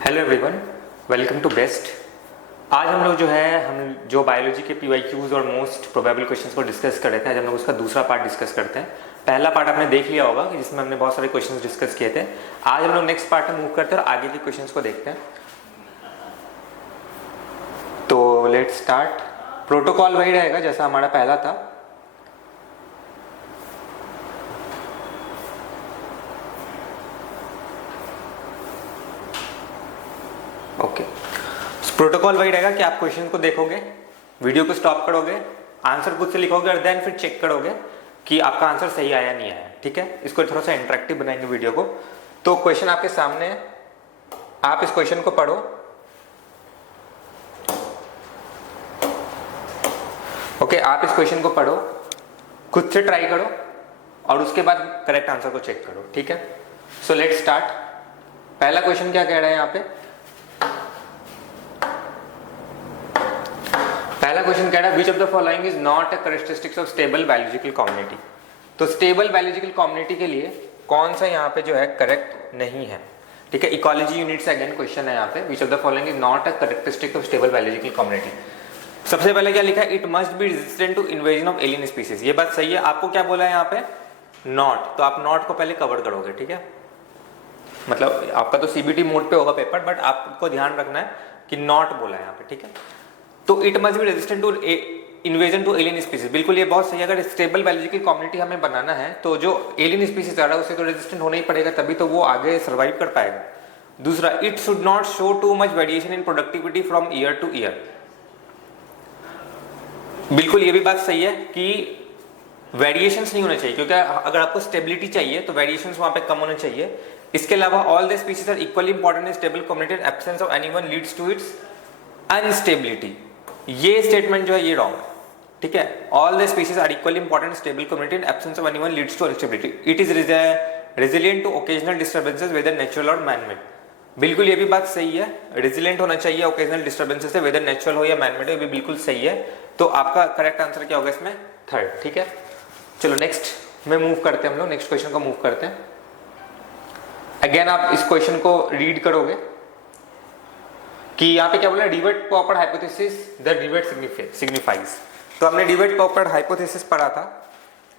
Hello everyone, welcome to best. आज हम लोग हम जो बायोलॉजी के पीवाईक्यूज और मोस्ट प्रोबेबल क्वेश्चंस को डिस्कस कर रहे थे। आज हम लोग उसका दूसरा पार्ट डिस्कस करते हैं। पहला पार्ट आपने देख लिया होगा कि जिसमें हमने बहुत सारे क्वेश्चंस डिस्कस किए थे। आज हम लोग नेक्स्ट पार्ट में मूव करते हैं और आगे के क्वेश्चंस को देखते हैं। तो लेट्स स्टार्ट। प्रोटोकॉल वही रहेगा जैसा हमारा पहला था। ओके, प्रोटोकॉल वही रहेगा कि आप क्वेश्चन को देखोगे, वीडियो को स्टॉप करोगे, आंसर खुद से लिखोगे और देन फिर चेक करोगे कि आपका आंसर सही आया नहीं आया। ठीक है, इसको थोड़ा सा इंटरेक्टिव बनाएंगे वीडियो को। तो क्वेश्चन आपके सामने है, आप इस क्वेश्चन को पढ़ो। ओके, आप इस क्वेश्चन को पढ़ो, खुद से ट्राई करो और उसके बाद करेक्ट आंसर को चेक करो। ठीक है, सो लेट्स स्टार्ट। पहला क्वेश्चन क्या कह रहा है यहाँ पे? पहला क्वेश्चन कह रहा है विच of the following is not a characteristics of stable biological community. तो स्टेबल बायोलॉजिकल कम्युनिटी के लिए कौन सा यहाँ पे जो है करेक्ट नहीं है? ठीक है, इकोलॉजी यूनिट से अगेन क्वेश्चन है यहाँ पे, which of the following is not a characteristic of stable biological community. सबसे पहले क्या लिखा है? It must be resistant to invasion of alien species. ये बात सही है। आपको क्या बोला है यहाँ पे? नॉट। तो आप नॉट को पहले कवर करोगे। ठीक है, मतलब आपका तो सीबीटी मोड पे होगा पेपर, बट आपको ध्यान रखना है कि नॉट बोला है यहाँ पे। ठीक है, तो it must be resistant to invasion to alien species. बिल्कुल ये बहुत सही है। अगर स्टेबल बायोलॉजिकल कम्युनिटी हमें बनाना है तो जो एलियन स्पीसीज आ रहा है उसे तो रेजिस्टेंट होना ही पड़ेगा, तभी तो वो आगे सर्वाइव कर पाएगा। दूसरा, it should not show too much variation in productivity from year two year. बिल्कुल ये भी बात सही है कि वेरिएशंस नहीं होने चाहिए, क्योंकि अगर आपको स्टेबिलिटी चाहिए तो वेरिएशंस वहां पे कम होने चाहिए। इसके अलावा all the species are equally important in stable community and absence of anyone leads to its unstability. ये स्टेटमेंट जो है ये रॉन्ग है। ठीक है, all the species are equally important stable community and absence of anyone leads to unstability. It is resilient to occasional disturbances whether natural और man made. बिल्कुल ये भी बात सही है, रेजिलिएंट होना चाहिए ओकेजनल डिस्टर्बेंसेस से, वेदर नेचुरल हो या मैन मेड हो, ये भी बिल्कुल सही है। तो आपका करेक्ट आंसर क्या होगा इसमें? थर्ड। ठीक है, चलो नेक्स्ट में मूव करते हैं हम लोग, नेक्स्ट क्वेश्चन को मूव करते हैं। अगेन आप इस क्वेश्चन को रीड करोगे कि यहाँ पे क्या बोला? डिवेट पॉपर्ड हाइपोथेसिस द डिवेट सिग्निफाइज। तो हमने डिवेट पॉपर्ड हाइपोथेसिस पढ़ा था।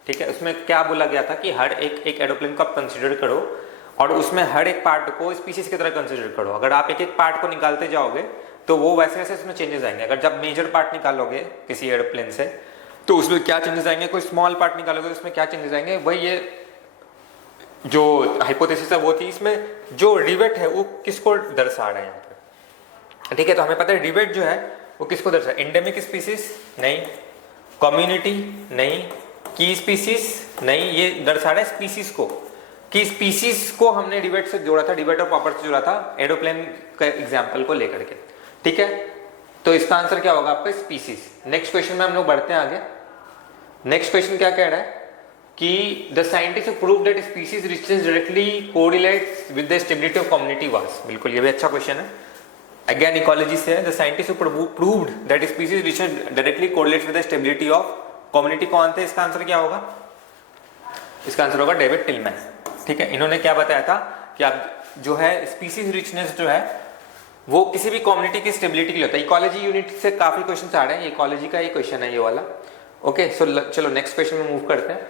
ठीक है, उसमें क्या बोला गया था कि हर एक एरोप्लेन को आप कंसिडर करो और उसमें हर एक पार्ट को स्पीसीज की तरह कंसिडर करो। अगर आप एक एक पार्ट को निकालते जाओगे तो वो वैसे वैसे उसमें चेंजेस आएंगे। अगर जब मेजर पार्ट निकालोगे किसी एरोप्लेन से तो उसमें क्या चेंजेस आएंगे, कोई स्मॉल पार्ट निकालोगे तो उसमें क्या चेंजेस आएंगे, वही ये जो हाइपोथेसिस है वो थी। इसमें जो रिवेट है वो किसको दर्शा रहा है यहाँ पे? ठीक है, तो हमें पता है रिवेट जो है वो किसको दर्शा? एंडेमिक स्पीसीज नहीं, कम्युनिटी नहीं, की स्पीसीज नहीं, ये दर्शा रहा है स्पीसीज को। कि स्पीसीज को हमने डिबेट से जोड़ा था, डिबेट और पॉपर्ड से जोड़ा था एरोप्लेन के एग्जांपल को लेकर के। ठीक है, तो इसका आंसर क्या होगा आपका? स्पीसीज। नेक्स्ट क्वेश्चन में हम लोग बढ़ते हैं आगे। नेक्स्ट क्वेश्चन क्या कह रहा है कि the scientist prove that species richness directly correlates with the stability of community वास। बिल्कुल ये भी अच्छा क्वेश्चन है। अगेन इकोलॉजी से है, the scientist proved that species richness directly correlates with the stability of community. कौन थे? इसका आंसर क्या होगा? इसका आंसर होगा डेविड टिलमैन। ठीक है, इन्होंने क्या बताया था कि आप जो है स्पीसीज रिचनेस जो है वो किसी भी कम्युनिटी की स्टेबिलिटी के लिए होता है। इकोलॉजी यूनिट से काफी क्वेश्चन आ रहे हैं, इकोलॉजी का ये क्वेश्चन है ये वाला। ओके, सो चलो नेक्स्ट क्वेश्चन में मूव करते हैं।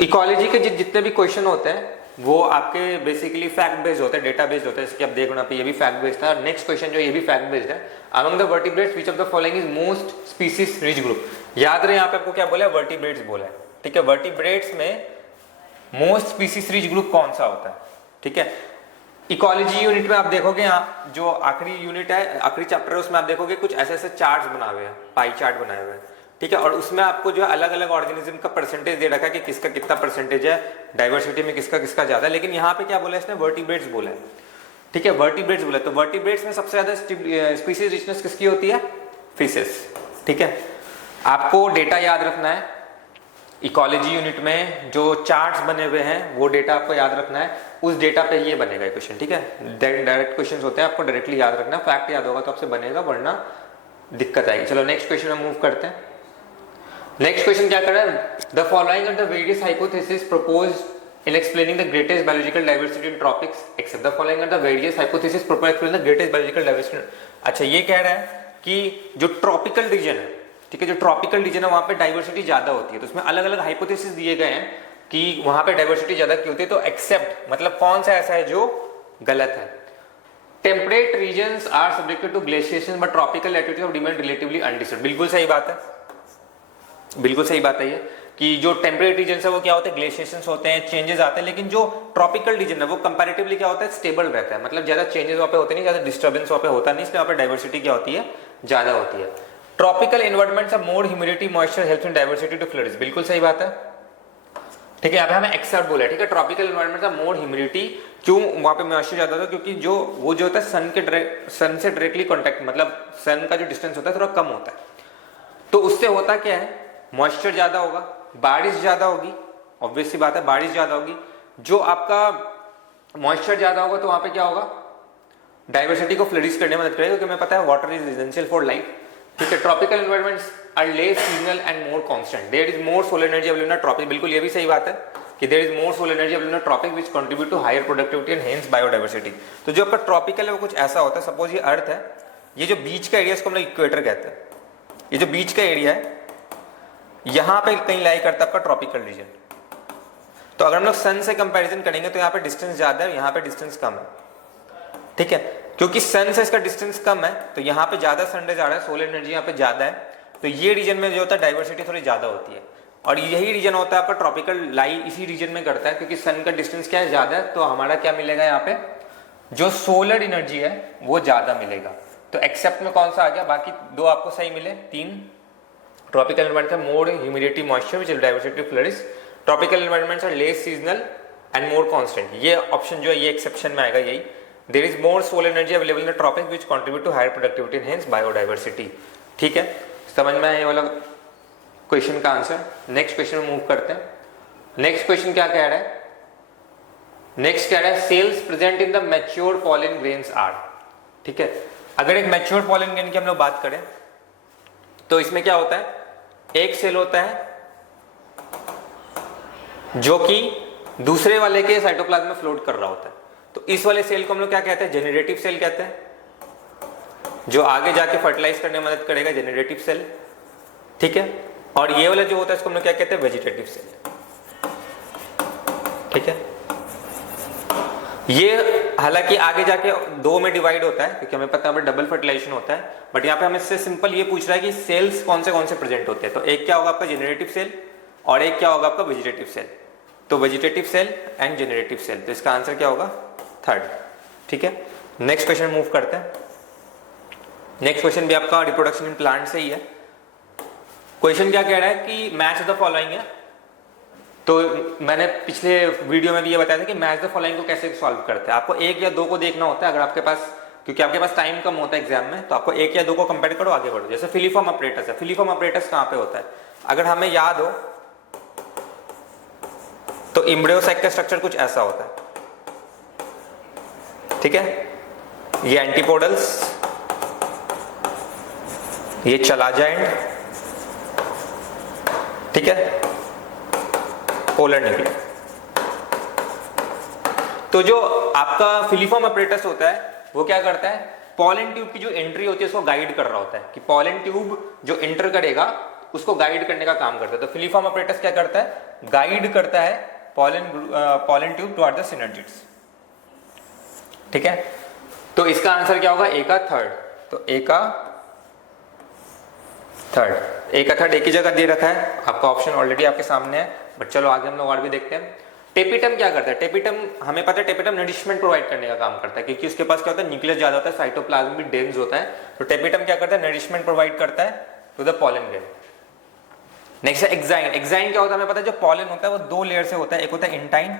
इकोलॉजी के जितने भी क्वेश्चन होते हैं वो आपके बेसिकली फैक्ट बेस्ड होते हैं, डेटा बेस्ड होते हैं। इसके आप देखो ना, ये भी फैक्ट बेस्ड था। नेक्स्ट क्वेश्चन जो ये भी फैक्ट बेस्ड है। Among the vertebrates which of the following is most species rich group. याद रहे यहाँ पे आपको क्या बोला है? वर्टिब्रेट्स बोला है। ठीक है, वर्टिब्रेट्स में मोस्ट स्पीसीज रिच ग्रुप कौन सा होता है? ठीक है, इकोलॉजी यूनिट में आप देखोगे यहाँ जो आखिरी यूनिट है, आखिरी चैप्टर है, उसमें आप देखोगे कुछ ऐसे ऐसे चार्ट्स बनाए हुए हैं, पाई चार्ट बनाए हुए हैं। ठीक है, और उसमें आपको जो है अलग अलग ऑर्गेनिज्म का परसेंटेज दे रखा है कि किसका कितना परसेंटेज है, डाइवर्सिटी में किसका किसका ज्यादा है। लेकिन यहाँ पे क्या बोला है इसने? वर्टिब्रेट्स बोला है। ठीक है, वर्टिब्रेट्स बोला है। तो वर्टिब्रेट्स में सबसे ज्यादा स्पीसीज रिचनेस किसकी होती है? फिशेस। ठीक है, आपको डेटा याद रखना है। इकोलॉजी यूनिट में जो चार्ट्स बने हुए हैं वो डेटा आपको याद रखना है, उस डेटा पे ये बनेगा क्वेश्चन। ठीक है, डायरेक्ट क्वेश्चंस होते हैं, आपको डायरेक्टली याद रखना। फैक्ट याद होगा तो आपसे बनेगा, वरना दिक्कत आएगी। चलो नेक्स्ट क्वेश्चन में मूव करते हैं। नेक्स्ट क्वेश्चन क्या कर रहा है? The following are the various hypothesis proposed in explaining the greatest biological diversity in tropics except the following are the various hypotheses proposed to explain the greatest biological diversity। अच्छा ये कह रहा है कि जो ट्रॉपिकल रीजन है, ठीक है, जो ट्रॉपिकल रीजन है वहां पे डाइवर्सिटी ज्यादा होती है, तो उसमें अलग अलग हाइपोथेसिस दिए गए हैं कि वहां पे डाइवर्सिटी ज्यादा क्यों होती है। तो एक्सेप्ट मतलब कौन सा ऐसा है जो गलत है। Temperate regions are subjected to glaciation but tropical latitude of remain relatively undisturbed. बिल्कुल सही बात है, बिल्कुल सही बात है ये कि जो टेम्परेट रीजन है वो क्या होते हैं, ग्लेशिएशंस होते हैं, चेंजेस आते हैं, लेकिन जो ट्रॉपिकल रीजन है वो कंपैरेटिवली क्या होता है, स्टेबल रहता है, मतलब ज्यादा चेंजेस वहां पे होते नहीं, ज्यादा डिस्टर्बेंस वहां पे होता नहीं, इसलिए वहां पे डाइवर्सिटी क्या होती है, ज्यादा होती है। Tropical environments of more humidity moisture helps in diversity to flourish. बिल्कुल सही बात है, ठीक है, यहाँ पे हमें एक्सेप्ट बोला है, ठीक है। Tropical environment of more humidity, क्यों वहां पे मॉइस्चर ज्यादा होता है, क्योंकि जो वो जो होता है सन से डायरेक्टली कॉन्टेक्ट, मतलब सन का जो डिस्टेंस होता है थोड़ा कम होता है, तो उससे होता क्या है, मॉइस्चर ज्यादा होगा, बारिश ज्यादा होगी, ऑब्वियस सी बात है बारिश ज्यादा होगी। जो आपका मॉइस्चर ज्यादा होगा तो वहां पे क्या होगा, डाइवर्सिटी को फ्लरिश करने में मदद करेगा, क्योंकि हमें पता है water is essential for life, ठीक है। Tropical environments are less seasonal and more constant, there is more solar energy available in tropic. बिल्कुल ये भी सही बात है कि there is more solar energy available in tropic which contribute to higher productivity and hence biodiversity. तो जो आपका ट्रॉपिकल है वो कुछ ऐसा होता है, सपोज ये अर्थ है, ये जो बीच का एरिया इसको हम लोग इक्वेटर कहते हैं, ये जो बीच का एरिया है यहां पे कहीं लाई करता है आपका ट्रॉपिकल रीजन। तो अगर हम लोग सन से कंपैरिजन करेंगे तो यहाँ पे डिस्टेंस ज्यादा है, यहाँ पे डिस्टेंस कम है, ठीक है, क्योंकि सन से इसका डिस्टेंस कम है तो यहाँ पे ज्यादा सन रेज आ रहा है, सोलर एनर्जी यहाँ पे ज्यादा है, तो ये रीजन में जो होता है डाइवर्सिटी थोड़ी ज्यादा होती है, और यही रीजन होता है आपका ट्रॉपिकल लाई इसी रीजन में करता है, क्योंकि सन का डिस्टेंस क्या है, ज्यादा है, तो हमारा क्या मिलेगा यहाँ पे, जो सोलर एनर्जी है वो ज्यादा मिलेगा। तो एक्सेप्ट में कौन सा आ गया, बाकी दो आपको सही मिले, तीन। ट्रॉपिकल एनवायरमेंट है more humidity moisture which will diversity flourish, tropical environments are less seasonal and more constant, ये ऑप्शन जो है ये एक्सेप्शन में आएगा यही। There is more solar energy available in the tropic which contribute to higher productivity and hence biodiversity, ठीक है, समझ में आया ये वाला क्वेश्चन का आंसर। नेक्स्ट क्वेश्चन में मूव करते हैं। नेक्स्ट क्वेश्चन क्या कह रहा है, नेक्स्ट कह रहा है cells present in the mature pollen grains are, ठीक है। अगर एक मैच्योर पॉलन ग्रेन की हम लोग बात करें तो इसमें क्या होता है, एक सेल होता है जो कि दूसरे वाले के साइटोप्लाज्म में फ्लोट कर रहा होता है, तो इस वाले सेल को हम लोग क्या कहते हैं, जेनरेटिव सेल कहते हैं, जो आगे जाके फर्टिलाइज करने में मदद करेगा, जेनरेटिव सेल, ठीक है। और ये वाला जो होता है इसको हम लोग क्या कहते हैं, वेजिटेटिव सेल, ठीक है। ये हालांकि आगे जाके दो में डिवाइड होता है, क्योंकि हमें पता है डबल फर्टिलाइजेशन होता है, बट यहाँ पे हमें इससे सिंपल ये पूछ रहा है कि सेल्स कौन से प्रेजेंट होते हैं, तो एक क्या होगा आपका जेनरेटिव सेल और एक क्या होगा आपका वेजिटेटिव सेल, तो vegetative cell and generative cell, तो इसका आंसर क्या होगा, थर्ड, ठीक है। नेक्स्ट क्वेश्चन मूव करते हैं। नेक्स्ट क्वेश्चन भी आपका रिप्रोडक्शन इन प्लांट से ही है। क्वेश्चन क्या कह रहा है कि मैच द फॉलोइंग है, तो मैंने पिछले वीडियो में भी ये बताया था कि मैच द फॉलोइंग को कैसे सॉल्व करते हैं। आपको एक या दो को देखना होता है, अगर आपके पास, क्योंकि आपके पास टाइम कम होता है एग्जाम में, तो आपको एक या दो को कंपेयर करो, आगे बढ़ो। जैसे फिलीफॉर्म ऑपरेटर्स है, फिलीफॉर्म ऑपरेटर्स कहाँ पे होता है, अगर हमें याद हो तो एम्ब्रियोसाइक का स्ट्रक्चर कुछ ऐसा होता है, ठीक है, ये एंटीपोडल्स, ये चलाजाइंट, ठीक है, पोलर न्यूक्लियस। तो जो आपका फिलीफॉर्म ऑपरेटस होता है वो क्या करता है, पॉलन ट्यूब की जो एंट्री होती है उसको गाइड कर रहा होता है, कि पॉलन ट्यूब जो एंटर करेगा उसको गाइड करने का काम करता है। तो फिलीफॉर्म ऑपरेटस क्या करता है, गाइड करता है pollen tube toward the synergids, ठीक है। तो इसका आंसर क्या होगा, ए का थर्ड, तो ए का थर्ड, ए का थर्ड एक ही जगह दे रखा है, आपका ऑप्शन ऑलरेडी आपके सामने है, बट चलो आगे हम लोग और भी देखते हैं। टेपिटम क्या करता है, टेपिटम हमें पता है टेपिटम नरिशमेंट प्रोवाइड करने का काम करता है, क्योंकि उसके पास क्या होता है, न्यूक्लियस ज्यादा होता है, साइटोप्लाज्म भी डेंस होता है, तो टेपिटम क्या करता है, नरिशमेंट प्रोवाइड करता है to the pollen grain. Next है एक्साइन। एक्साइन क्या होता है, हमें पता है जो पॉलन होता है वो दो लेयर से होता है, एक होता है इंटाइन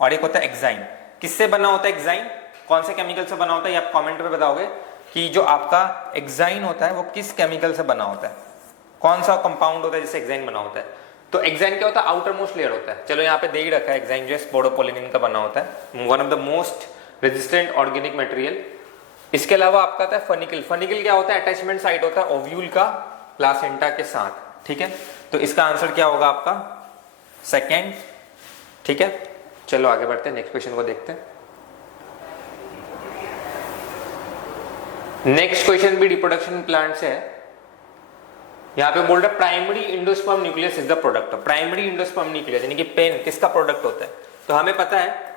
और एक होता है एक्साइन। किससे बना होता है एक्साइन, कौन से केमिकल से बना होता है, ये आप कमेंट में बताओगे कि जो आपका एक्साइन होता है वो किस केमिकल से बना होता है, कौन सा कंपाउंड होता है जिससे एक्साइन बना होता है। तो एक्साइन क्या होता है, आउटर मोस्ट लेयर होता है, चलो यहाँ पे दे ही रखा है, एक्साइन जो है स्पोडोपोलिनिन का बना होता है, one of the most resistant organic material. इसके अलावा आपका आता है फनिकल। फनिकल क्या होता है, अटैचमेंट साइट होता है ओव्यूल का प्लासेंटा के साथ, ठीक है। तो इसका आंसर क्या होगा आपका सेकेंड, ठीक है। चलो आगे बढ़ते हैं, नेक्स्ट क्वेश्चन को देखते हैं। नेक्स्ट क्वेश्चन भी रिप्रोडक्शन प्लांट से है। यहाँ पे बोल रहा है primary endosperm nucleus is the product. Primary endosperm nucleus यानी कि पेन किसका प्रोडक्ट होता है? तो हमें पता है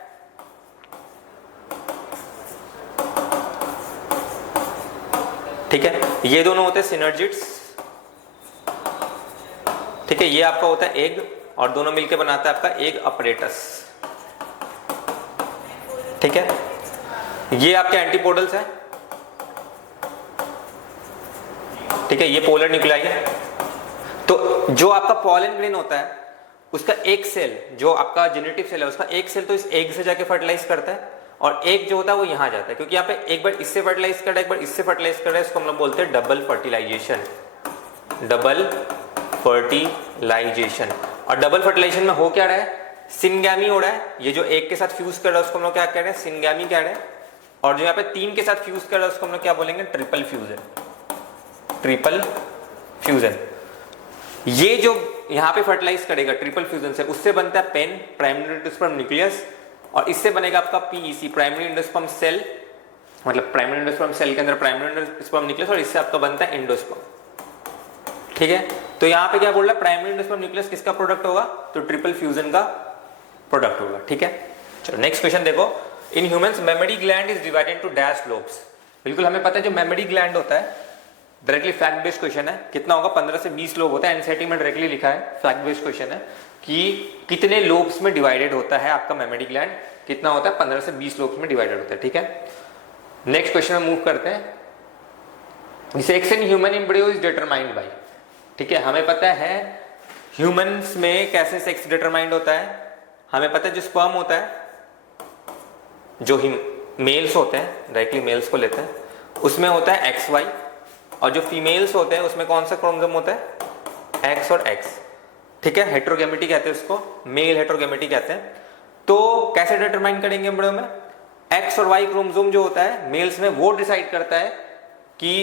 ठीक है, ये दोनों होते हैं सिनर्जिड्स, ठीक है, ये आपका होता है एग और दोनों मिलकर बनाता है आपका एग अपरेटस, ठीक है। ये आपके एंटीपोडल्स है, ठीक है, ये पोलर न्यूक्लियाई है। तो जो आपका पॉलन ग्रेन होता है उसका एक सेल, जो आपका जेनेटिव सेल है उसका एक सेल तो इस एग से जाके फर्टिलाइज करता है और एक जो होता है वो यहां जाता है, क्योंकि यहाँ पे एक बार इससे फर्टिलाइज कर रहा है एक बार इससे फर्टिलाइज कर रहा है, इसको हम लोग बोलते हैं डबल फर्टिलाइजेशन। Double fertilization. और डबल फर्टिलाइजेशन में हो क्या रहा है? सिनगैमी हो रहा है। ये जो एक के साथ फ्यूज कर रहा है उसको हम लोग क्या कह रहे हैं? सिनगैमी कह रहे हैं। और जो यहाँ पे तीन के साथ फ्यूज कर रहा है उसको हम लोग क्या बोलेंगे? Triple fusion. Triple fusion. ये जो यहाँ पे फर्टिलाइज करेगा ट्रिपल फ्यूजन से, उससे बनता है पेन, प्राइमरी इंडोस्पर्म न्यूक्लियस, और इससे बनेगा आपका पीईसी, प्राइमरी इंडोस्पर्म सेल, मतलब प्राइमरी इंडोस्पर्म सेल के अंदर प्राइमरी इंडोस्पर्म न्यूक्लियस, और इससे आपका बनता है इंडोस्पर्म, ठीक है। तो यहाँ पे क्या बोल रहा है? प्राइमरी इंडोस्पर्म न्यूक्लियस किसका प्रोडक्ट होगा? तो ट्रिपल फ्यूजन का प्रोडक्ट होगा, ठीक है। चलो नेक्स्ट क्वेश्चन देखो। In humans mammary gland is divided into dash lobes. बिल्कुल हमें पता है जो मेमरी ग्लैंड होता है, डायरेक्टली फैक्ट बेस्ड क्वेश्चन है, कितना होगा? 15 से 20 लोब होता है। एनसीईआरटी में डायरेक्टली लिखा है, फैक्ट बेस्ड क्वेश्चन है कि कितने लोब्स में डिवाइडेड होता है आपका मेमरी ग्लैंड, कितना होता है? 15 से 20 लोब्स में डिवाइडेड होता है, ठीक है। नेक्स्ट क्वेश्चन में मूव करते हैं। Sex in human embryo is determined by, ठीक है। हमें पता है ह्यूमंस में कैसे सेक्स डिटरमाइंड होता है। हमें पता है जो स्पर्म होता है, जो मेल्स होते हैं, डायरेक्टली मेल्स को लेते हैं, उसमें होता है XY, और जो फीमेल्स होते हैं उसमें कौन सा क्रोमोसोम होता है? X और X, ठीक है। हेट्रोगेमेटी कहते हैं उसको, मेल हेट्रोगेमेटी कहते हैं। तो कैसे डिटरमाइन करेंगे एम्ब्रियो में? X और Y क्रोमोसोम जो होता है मेल्स में, वो डिसाइड करता है कि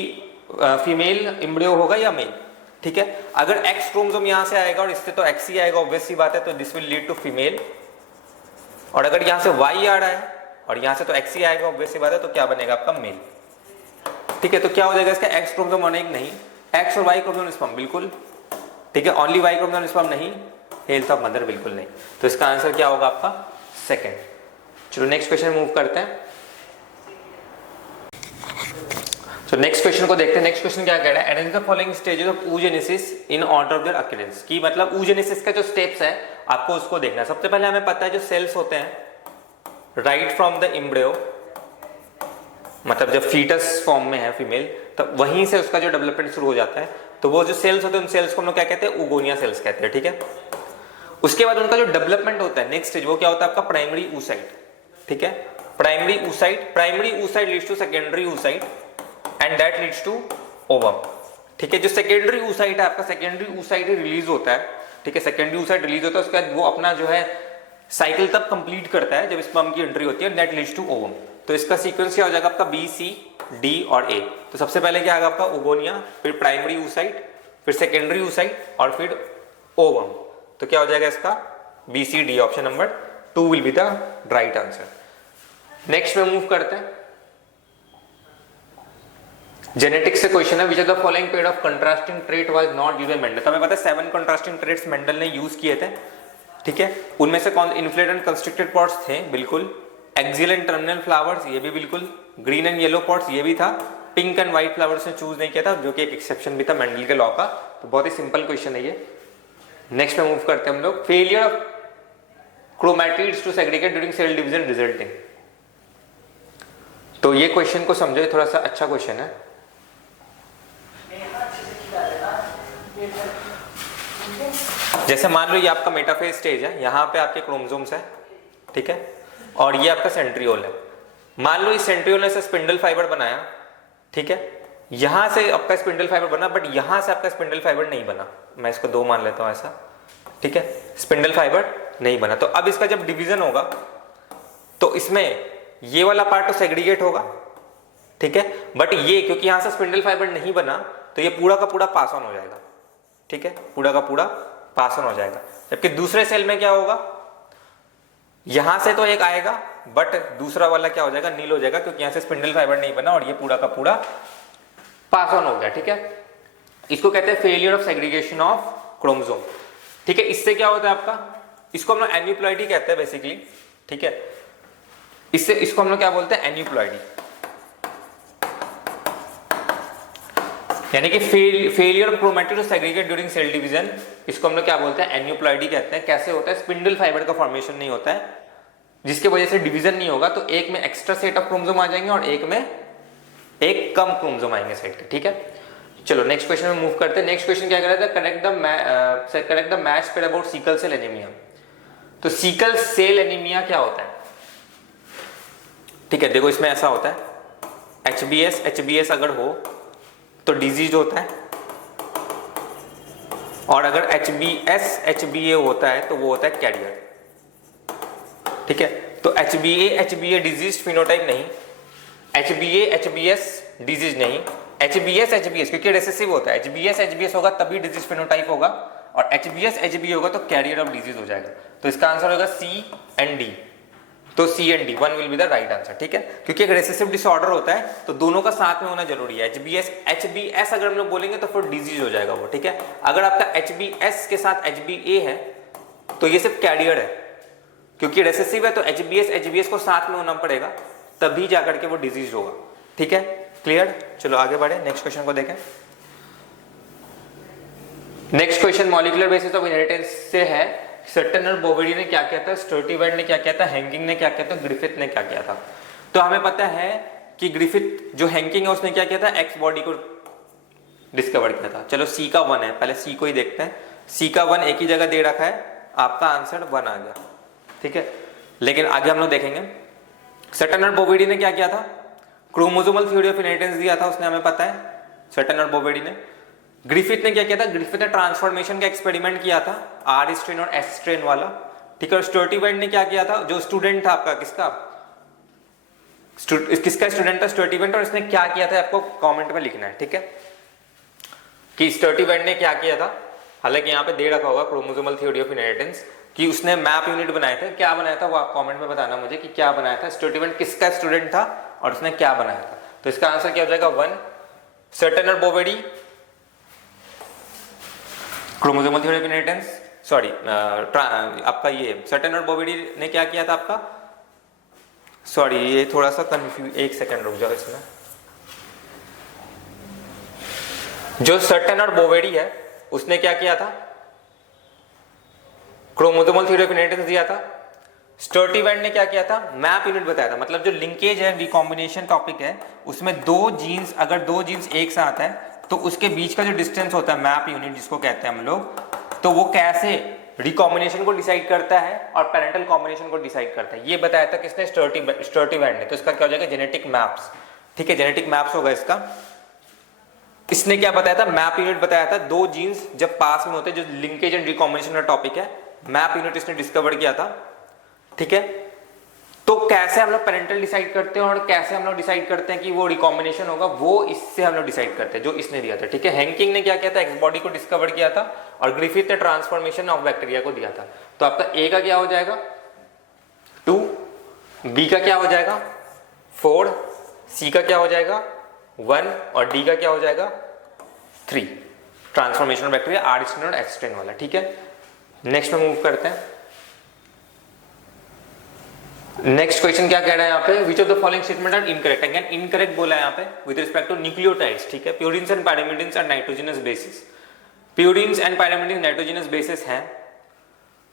फीमेल एम्ब्रियो होगा या मेल, ठीक है। अगर X क्रोमोसोम यहां से आएगा और इससे तो X ही आएगा, ऑब्वियस सी बात है, तो this will lead to female. और अगर यहां से Y आ रहा है और यहां से तो X ही आएगा, ऑब्वियस सी बात है, तो क्या बनेगा आपका? मेल, ठीक है। तो क्या हो जाएगा इसका? X क्रोमोसोम होने नहीं, X और Y क्रोमोसोम स्पर्म बिल्कुल, ठीक है। ओनली Y क्रोमोसोम स्पर्म नहीं, हेल्थ ऑफ मदर बिल्कुल नहीं। तो इसका आंसर क्या होगा आपका? सेकंड। चलो नेक्स्ट क्वेश्चन मूव करते हैं। तो नेक्स्ट क्वेश्चन को देखते हैं। नेक्स्ट क्वेश्चन क्या कह रहा है? Arrange the following stages of oogenesis in order of their occurrence. की मतलब oogenesis का जो स्टेप्स है आपको उसको देखना है। सबसे पहले हमें पता है जो सेल्स होते हैं राइट फ्रॉम द एम्ब्रियो, मतलब जब फीटस फॉर्म में है फीमेल, तब वहीं से उसका जो डेवलपमेंट शुरू हो जाता है, तो वो जो सेल्स होते हैं उन सेल्स को हम लोग क्या कहते हैं? ओगोनिया सेल्स कहते हैं, ठीक है। उसके बाद उनका जो डेवलपमेंट होता है नेक्स्ट स्टेज, वो क्या होता है आपका? प्राइमरी oocyte, ठीक है। Primary oocyte leads to secondary oocyte and that leads to ovum, ठीक है। जो सेकेंडरी oocyte है आपका, सेकेंडरी oocyte रिलीज होता है, ठीक है। सेकेंडरी oocyte रिलीज होता है, उसके बाद वो अपना जो है साइकिल तब कंप्लीट करता है जब स्पर्म की एंट्री होती है, दैट लीड्स टू ओवम। तो इसका सीक्वेंस क्या हो जाएगा आपका? B, C, D और A। तो सबसे पहले क्या आएगा आपका? ओगोनिया, फिर प्राइमरी oocyte, फिर सेकेंडरी oocyte और फिर ओवम। तो क्या हो जाएगा इसका? B, C, D। Option number 2 will be the right answer. Next में मूव करते हैं। जेनेटिक्स से क्वेश्चन है, विच of the following pair of contrasting trait was not used by Mendel. तो हमें पता है 7 कंट्रास्टिंग ट्रेट्स मेंडल ने यूज किए थे, ठीक है। उनमें से कौन? इन्फ्लेट एंड कंस्ट्रिक्टेड पॉट्स थे, बिल्कुल। एक्सियल एंड टर्मिनल फ्लावर्स, ये भी बिल्कुल। ग्रीन एंड येलो पॉट्स, ये भी था। पिंक एंड व्हाइट फ्लावर्स ने चूज नहीं किया था, जो कि एक एक्सेप्शन भी था मेंडल के लॉ का। तो बहुत ही सिंपल क्वेश्चन है ये। नेक्स्ट में मूव करते हैं हम लोग। Failure of chromatids to segregate during cell division resulting. तो ये क्वेश्चन को समझो, थोड़ा सा अच्छा क्वेश्चन है। जैसे मान लो ये आपका मेटाफेज स्टेज है, यहाँ पे आपके क्रोमोसोम्स है, ठीक है, और ये आपका सेंट्रियोल है। मान लो इस सेंट्रियोल ने से स्पिंडल फाइबर बनाया, ठीक है। यहां से आपका स्पिंडल फाइबर बना, बट यहां से आपका स्पिंडल फाइबर नहीं बना। मैं इसको 2 मान लेता हूं ऐसा, ठीक है। स्पिंडल फाइबर नहीं बना, तो अब इसका जब डिवीजन होगा तो इसमें ये वाला पार्ट तो सेग्रीगेट होगा, ठीक है। बट ये क्योंकि यहां से स्पिंडल फाइबर नहीं बना, तो ये पूरा का पूरा पास ऑन हो जाएगा, ठीक है। पूरा का पूरा पास ऑन हो जाएगा। जबकि दूसरे सेल में क्या होगा? यहां से तो एक आएगा, बट दूसरा वाला क्या हो जाएगा, नील हो जाएगा, क्योंकि यहां से स्पिंडल फाइबर नहीं बना और ये पूरा का पूरा पास ऑन हो गया। ठीक है, इसको कहते हैं failure of segregation of chromosome. ठीक है, इससे क्या होता है आपका, इसको हम लोग एन्यूप्लॉइडी कहते हैं बेसिकली। ठीक है, इससे इसको हम लोग क्या बोलते हैं, एन्यूप्लॉइडी, यानी कि failure of chromatid to segregate during cell division, इसको हम लोग क्या बोलते हैं, एन्यूप्लॉइडी कहते हैं। कैसे होता है, स्पिंडल फाइबर का फॉर्मेशन नहीं होता है, जिसकी वजह से डिवीजन नहीं होगा, तो एक में एक्स्ट्रा सेट ऑफ क्रोमोसोम आ जाएंगे और एक में एक कम क्रोमोसोम आएंगे सेट के। ठीक है, चलो नेक्स्ट क्वेश्चन में मूव करते हैं। नेक्स्ट क्वेश्चन क्या कह रहा था, correct the match pair about sickle cell anaemia. तो सिकल सेल एनीमिया क्या होता है? ठीक है, देखो इसमें ऐसा होता है, एचबीएस अगर हो तो डिजीज होता है, और अगर एचबीए होता है तो वो होता है कैरियर। ठीक है, तो एचबीए डिजीज फिनोटाइप नहीं, एचबीएस डिजीज नहीं, एचबीएस क्योंकि रिसेसिव होता है, एचबीएस होगा तभी डिजीज फिनोटाइप होगा, और एचबीए होगा तो कैरियर ऑफ डिजीज हो जाएगा। तो इसका आंसर होगा सी एंड डी। तो C and D, one will be the right answer. ठीक है, क्योंकि एक रिसेसिव डिसऑर्डर होता है तो दोनों का साथ में होना जरूरी है। एचबीएस अगर हम लोग बोलेंगे तो फिर डिजीज हो जाएगा वो। ठीक है, अगर आपका एचबीएस के साथ एचबीए है तो ये सिर्फ कैरियर है, क्योंकि रिसेसिव है तो एचबीएस को साथ में होना पड़ेगा, तभी जाकर के वो डिजीज होगा। ठीक है, क्लियर। चलो आगे बढ़े, नेक्स्ट क्वेश्चन को देखें। Next question molecular basis of inheritance से है। सटन और बोवेडी ने क्या किया था, स्टर्टीवाइट ने क्या किया था, हैंकिंग ने क्या किया था, ग्रिफिथ ने क्या किया था। तो हमें पता है कि ग्रिफिथ जो हैंकिंग है उसने क्या किया था, एक्स बॉडी को डिस्कवर किया था। चलो सी का 1 है, पहले सी को ही देखते हैं। सी का 1 एक ही जगह दे रखा है, आपका आंसर 1 आ गया। ठीक है, लेकिन आगे हम लोग देखेंगे सटन और बोवेडी ने क्या किया था, क्रोमोसोमल थ्योरी ऑफ इनहेरिटेंस दिया था उसने, हमें पता है, सटन और बोवेडी ने। ग्रिफिथ ने क्या किया था, ग्रिफिथ ने ट्रांसफॉर्मेशन का एक्सपेरिमेंट किया था, आर स्ट्रेन और एस स्ट्रेन वाला। ठीक है, और स्टर्टीवाइट ने क्या किया था, जो स्टूडेंट था आपका, किसका स्टूडेंट था, स्टर्टीवाइट, और इसने क्या किया था आपको कमेंट में लिखना है। ठीक है, कि स्टर्टीवाइट ने क्या किया था, हालांकि यहाँ पे दे रखा होगा क्रोमोसोमल थ्योरी ऑफ इनहेरिटेंस, कि उसने मैप यूनिट बनाए थे। क्या बनाया था वो आप कमेंट में बताना मुझे कि क्या बनाया था, स्टर्टीवाइट किसका स्टूडेंट था और उसने क्या बनाया था। तो इसका आंसर क्या हो जाएगा, 1। सटन और Boveri chromosomal theory of inheritance, sorry आपका ये सटन और बोवेडी ने क्या किया था आपका, सॉरी ये थोड़ा सा कंफ्यूज, एक सेकंड रुक जाओ इसमें। जो सटन और बोवेडी है उसने क्या किया था, क्रोमोसोमल थ्योरी ऑफ इनहेरिटेंस दिया था। स्टर्टीवाइट ने क्या किया था, मैप यूनिट बताया था। मतलब जो लिंकेज है, रिकॉम्बिनेशन टॉपिक है, उसमें अगर दो जीन्स एक साथ है तो उसके बीच का जो डिस्टेंस होता है, मैप यूनिट जिसको कहते हैं हम लोग, तो वो कैसे रिकॉम्बिनेशन को डिसाइड करता है और पैरेंटल कॉम्बिनेशन को डिसाइड करता है, ये बताया था किसने, स्टर्टीवाइट ने। तो इसका क्या हो जाएगा, जेनेटिक मैप्स। ठीक है, जेनेटिक मैप्स होगा इसका। इसने क्या बताया था, मैप यूनिट बताया था। दो जीन्स जब पास में होते हैं, जो लिंकेज एंड रिकॉम्बिनेशन का टॉपिक है, मैप यूनिट इसने डिस्कवर किया था। ठीक है, तो कैसे हम लोग पेरेंटल डिसाइड करते हैं और कैसे हम लोग डिसाइड करते हैं कि वो रिकॉम्बिनेशन होगा, वो इससे हम लोग डिसाइड करते हैं, जो इसने दिया था। ठीक है, हैंकिंग ने क्या किया था, एक्स बॉडी को डिस्कवर किया था, और ग्रिफिथ ने ट्रांसफॉर्मेशन ऑफ बैक्टीरिया को दिया था। तो आपका ए का क्या हो जाएगा, 2, बी का क्या हो जाएगा, 4, सी का क्या हो जाएगा, 1, और डी का क्या हो जाएगा, 3। Transformation of bacteria, R strain और एस स्ट्रेन वाला। ठीक है, नेक्स्ट में मूव करते हैं। नेक्स्ट क्वेश्चन क्या कह रहा है यहाँ पे, which of the following statement are incorrect. Again incorrect बोला है यहाँ पे विद रिस्पेक्ट टू न्यूक्लियोटाइड्स। ठीक है, purines and pyrimidines are nitrogenous bases. Purines and pyrimidines nitrogenous bases हैं।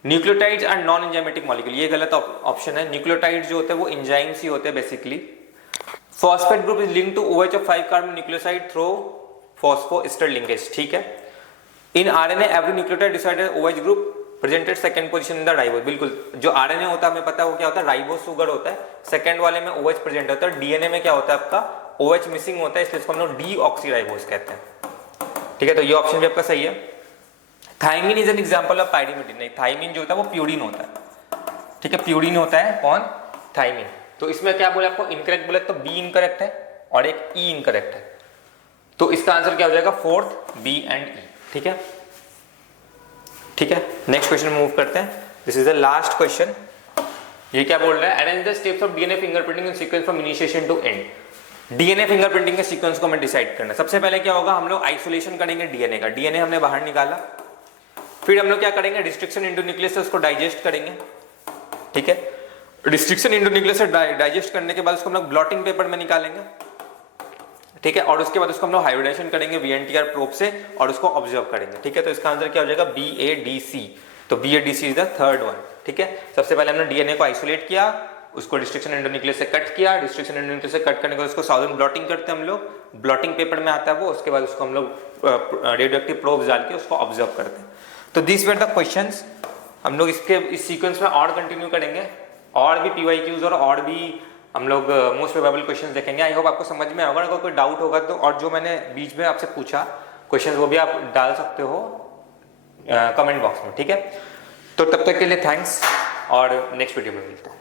Nucleotides are non enzymatic molecule, ये गलत ऑप्शन है। न्यूक्लियोटाइड्स जो होते हैं वो एंजाइम्स ही होते हैं basically. Phosphate group is linked to OH of 5 carbon nucleoside through phosphoester linkage. ठीक है, in RNA every nucleotide decided OH group presented second position in the ribose. बिल्कुल, जो आरएनए होता है हमें पता है वो क्या होता है, राइबोस सुगर होता है। सेकंड वाले में OH प्रेजेंट होता है। डीएनए में क्या होता है आपका, OH मिसिंग होता है, इसलिए इसको हम लोग डीऑक्सीराइबोस कहते हैं। ठीक है, तो ये ऑप्शन भी आपका सही है। Thymine is an example of pyrimidine. नहीं, थाइमिन जो होता है वो प्यूरिन होता है। ठीक है, प्यूरिन होता है कौन, थाइमिन। तो इसमें क्या बोला आपको, इनकरेक्ट बोला, तो बी इनकरेक्ट है और एक ई इनकरेक्ट है। तो इसका आंसर क्या हो जाएगा, 4th, बी एंड ई। ठीक है, ठीक है, नेक्स्ट क्वेश्चन मूव करते हैं। This is the last question. ये क्या बोल रहा है, arrange the steps of DNA fingerprinting in sequence from initiation to end. DNA fingerprinting के सीक्वेंस को हमें डिसाइड करना है। सबसे पहले क्या होगा, हम लोग आइसोलेशन करेंगे डीएनए का, डीएनए हमने बाहर निकाला, फिर हम लोग क्या करेंगे, डिस्ट्रिक्शन इंटू न्यूक्लियस से उसको डाइजेस्ट करेंगे, ठीक है। डिस्ट्रिक्शन इंटू न्यूक्लियस से डाइजेस्ट करने के बाद उसको हम लोग ब्लॉटिंग पेपर में निकालेंगे, ठीक है, और उसके बाद उसको हम लोग हाइब्रिडेशन करेंगे वीएनटीआर प्रोब से और उसको ऑब्जर्व करेंगे, ठीक है। तो इसका आंसर क्या हो जाएगा, BADC। तो BADC is the third one, ठीक है। सबसे पहले हमने डीएनए को आइसोलेट किया, उसको डिस्ट्रिक्शन एंडोन्यूक्लियस से कट किया, डिस्ट्रिक्शन एंडोन्यूक्लियस से कट करने के बाद उसको साउदर्न ब्लॉटिंग करते हैं हम लोग, ब्लॉटिंग पेपर में आता है वो, उसके बाद उसको हम लोग रेडियोएक्टिव प्रोब्स डाल के उसको ऑब्जर्व करते हैं। तो दिस वर द क्वेश्चंस। हम लोग इसके इस सीक्वेंस में और कंटिन्यू करेंगे, और भी PYQs और भी हम लोग मोस्ट प्रोबेबल क्वेश्चंस देखेंगे। आई होप आपको समझ में होगा। अगर कोई डाउट होगा तो, और जो मैंने बीच में आपसे पूछा क्वेश्चंस वो भी आप डाल सकते हो कमेंट बॉक्स में, ठीक है। तो तब तक के लिए थैंक्स और नेक्स्ट वीडियो में मिलते हैं।